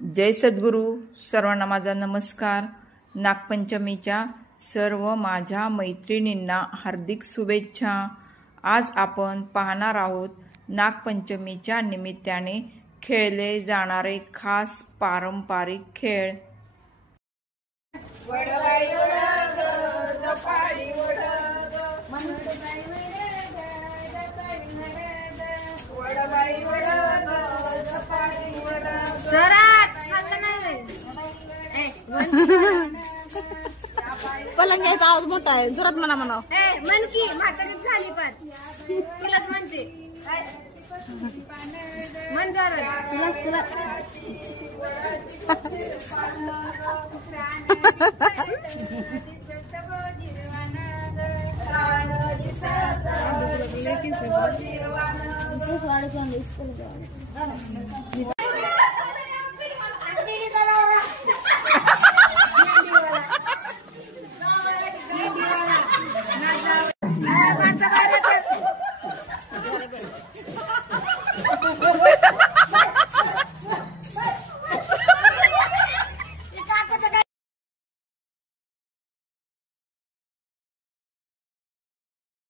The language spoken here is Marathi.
जय सद्गुरू. सर्वांना माझा नमस्कार. नागपंचमीच्या सर्व माझ्या मैत्रिणींना हार्दिक शुभेच्छा. आज आपण पाहणार आहोत नागपंचमीच्या निमित्ताने खेळले जाणारे खास पारंपरिक खेळ. पलंगाचा आवाज मोठा आहे, जोरात म्हणा म्हणाव. मन की म्हातारी झाली पण तुलाच म्हणते मन जोरात